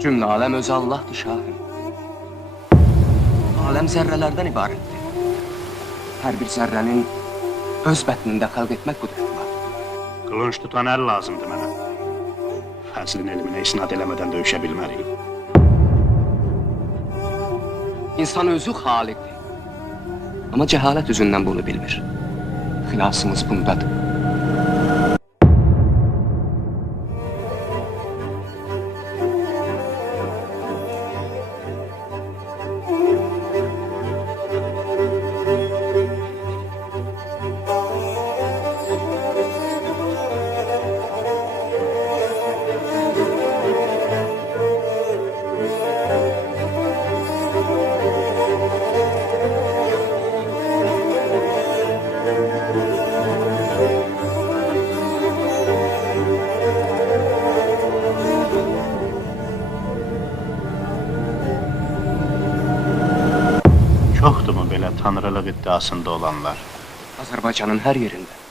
Cümle alem özü Allah'tır şahım. Alem zerrelerden ibarettir. Her bir zerrenin öz bətnində xalq etmək qüdrəti var. Qılınç tutan əl lazımdır mənə. Fəzlin elminə isnad eləmədən döyüşə bilmərik. İnsan özü xaliqdir. Amma cəhalət üzündən bunu bilmir. Xilasımız bundadır. Çoxdurmu belə tanrılıq iddiasında olanlar? Azərbaycanın hər yerində.